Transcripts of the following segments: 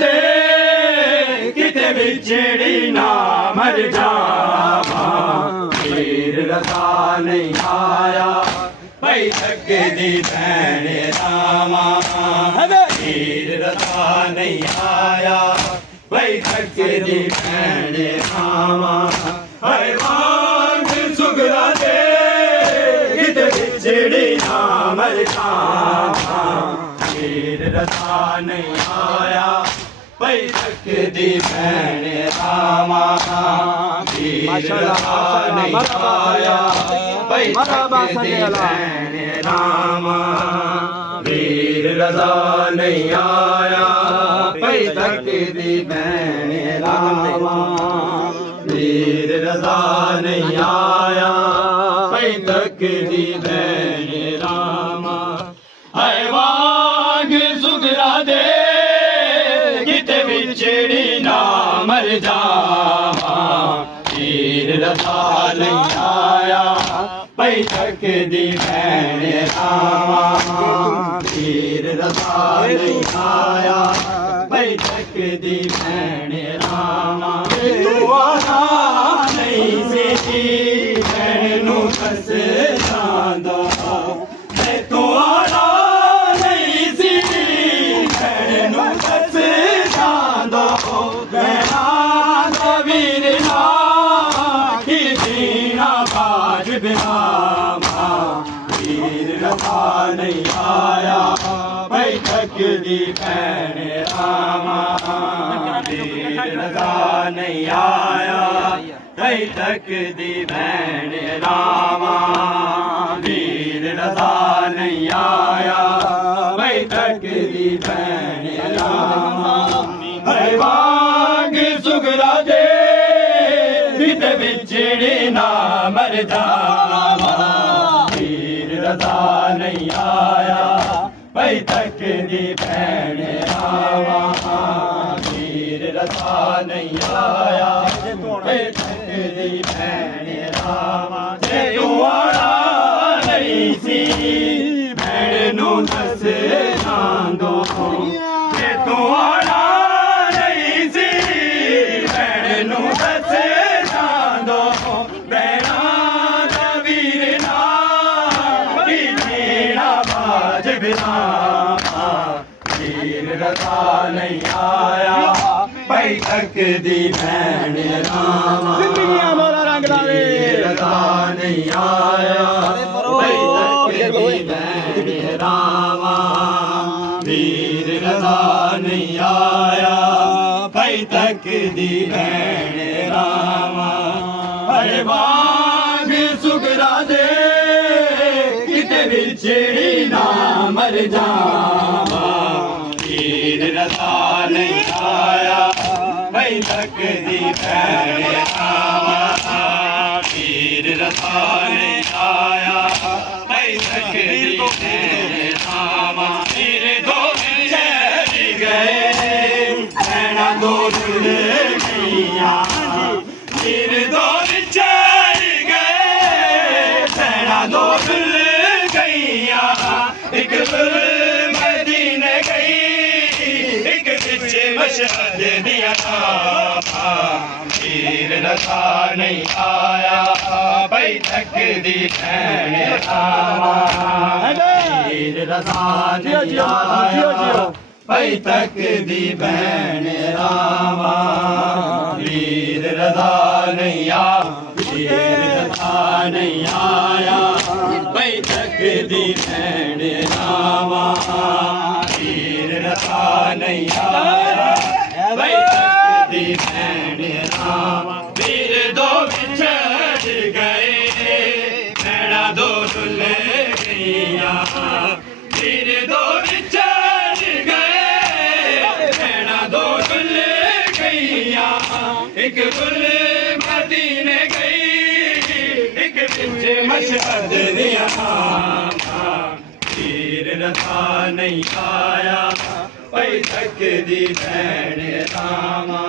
दे किते विछड़ी ना मर जावा वीर रता नहीं आया भाई थकदी भैन रामा वीर रता नहीं आया भाई थकदी भैन रामा हरे वांग सुगरा दे किते विछड़ी ना मर जावा वीर रता नहीं आया भाई थकदी भैन रामा वीर रता नहीं आया भाई थकदी भैन रामा वीर रता नहीं आया भाई थकदी भैन रामा वीर रता नहीं आया भाई थकदी भैन रामा हाय वांग सुगरा दे किते विछड़ी ना मर जावा वीर रता नहीं आया भाई थकदी भैन रामा वीर रता नहीं आया भाई थकदी भैन रामा तू आना नहीं सी भैन नू दस जांदा तू आना नहीं सी भैन नू दस जांदा भैना दा वीर ना की दीना बाज बिना वीर रता नहीं आया भाई थकदी भैन रामा वीर रता नहीं आया भाई थकदी भैन रामा वीर रता नहीं आया भाई थकदी भैन रामा हरे वांग सुगरा दे किते विछड़ी ना मर जावा वीर रता नहीं आया भाई थकदी भैन रामा वीर रता नहीं आया भाई थकदी भैन रामा जे तू आना नहीं सी भैन नू दस जांदो जे तू आना नहीं सी भैन नू दस जांदो भैना दा वीर ना की दीना बाज बिना वीर रता नहीं आया भाई थकदी भैन रामा वीर रता नहीं आया भाई थकदी भैन रामा वीर रता नहीं आया भाई थकदी भैन रामा हरे वांग सुगरा दे किते विछड़ी ना मर जावा वीर रता नहीं आया भाई थकदी भैन रामा वीर रता नहीं आया भाई थकदी भैन रामा मेरे दो चढ़ गए भैना दो जुड़ गईया मेरे दो चढ़ गए भैना दो जुड़ गईया एक मदीने गई एक पिछे मशहद दिया वीर रता नहीं आया भाई थकदी भैन रामा वीर रता नहीं आया भाई थकदी भैन रामा वीर रता नहीं आया वीर रता नहीं आया भाई थकदी भैन रामा वीर रता नहीं आया भाई थकदी भैन रामा वीर दो बिछड़ गए भैना दो डुल गईया वीर दो बिछड़ गए भैना दो डुल गईया एक डुल मदीने गई एक पिछे मशहद दिया वीर रता नहीं आया भाई थकदी भैन रामा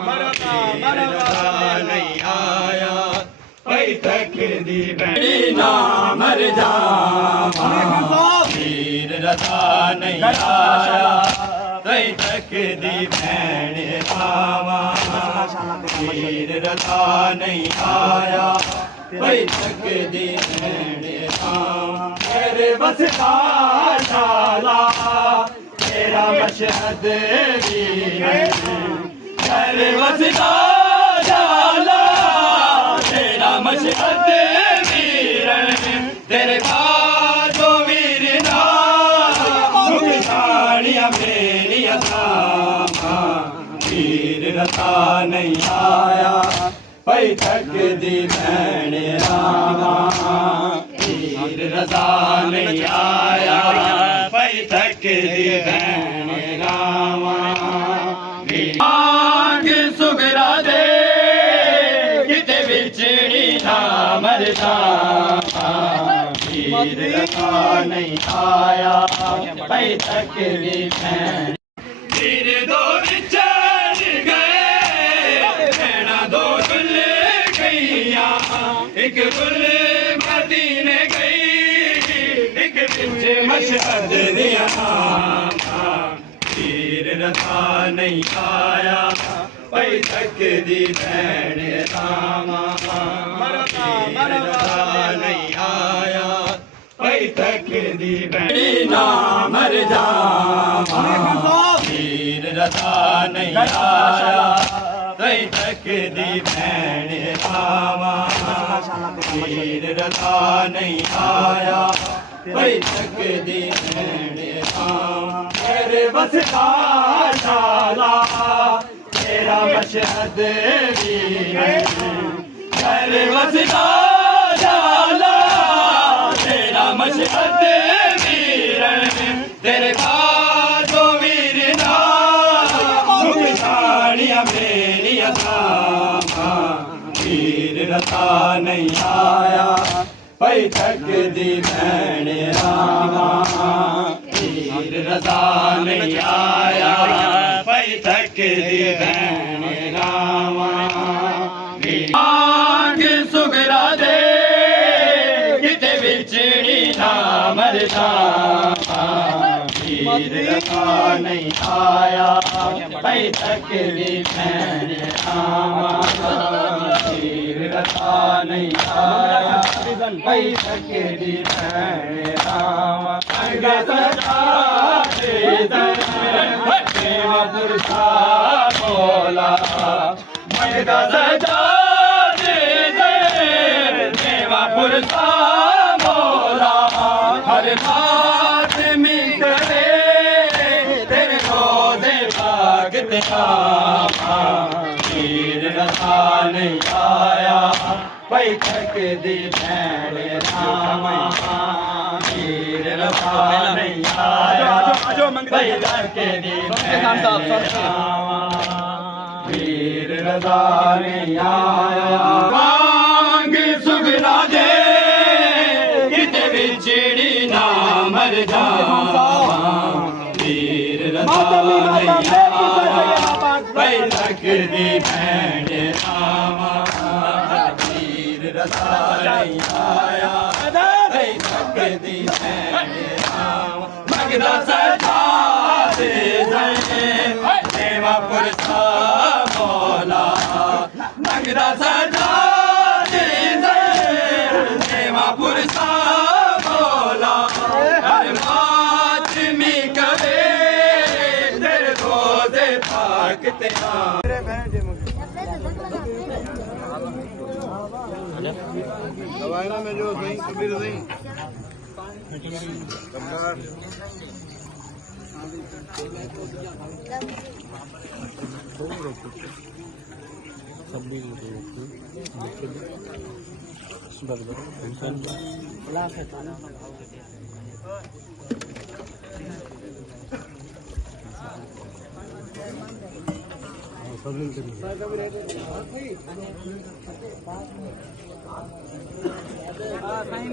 वीर रता नहीं आया भाई थकदी भैन ना मर जावा वीर रता नहीं आया तई तक दी भैन रामा वीर रता नहीं आया तई तक दी भैन रामा मेरे बसता शाला तेरा मशहद वीर मेरे बसता शाला तेरा मशहद वीर तेरे बाजो वीर ना मुखसानिया मेरी असामा वीर रता नहीं आया पई तक दी भैन रामा वीर रता नहीं आया पई तक दी भैन रामा आग सुगरा दे किते विचड़ी ना मरदा वीर रता नहीं आया पई तक दी भैन वीर दो विचड़ गए भैना दो गुल गईया एक गुल मदीने गई एक बिच मशहद दिया वीर रता नहीं आया पई तक दी भैन रामा वीर रता नहीं आया पई तक दी भैन ना मर जावा वीर रता नहीं आया पई तक दी भैन रामा वीर रता नहीं आया पई तक दी भैन रामा मेरे बसता शाला तेरा मशहद वीर मेरे बसता शाला तेरा मशहद वीर तेरे बाजो वीर ना मुखसानिया मेरी असामा वीर रता नहीं आया पई तक दी भैन रामा वीर रता नहीं आया पई तक दी भैन रामा आग सुगरा दे किते विचड़ी ना मरदा वीर रता नहीं आया पई तक दी भैन रामा वीर रता नहीं आया पई तक दी भैन रामा सजा देवा पुरसा बोला मगदा सजा देवा पुरसा बोला हर बात में करे तेरे रोज़े भागते वीर रता नहीं आया पई तक दी भैन रामा वीर रता नहीं आया पई तक दी भैन रामा वीर रता नहीं आया मांग सुगरा दे किते विचड़ी ना मर जावा वीर रता नहीं आया पई तक दी भैन रामा वीर रता नहीं आया पई तक दी भैन रामा मगदा सजा दे देवा पुरसा बोला मगदा सजा दे देवा पुरसा बोला हर बात में करे तेरे रोज़े भागते दवाइना में जो सही कबीर सही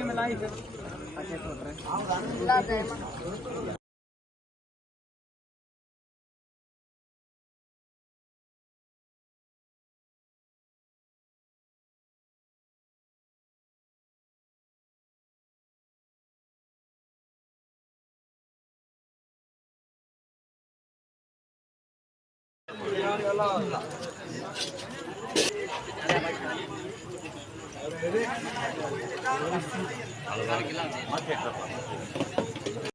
मिलाई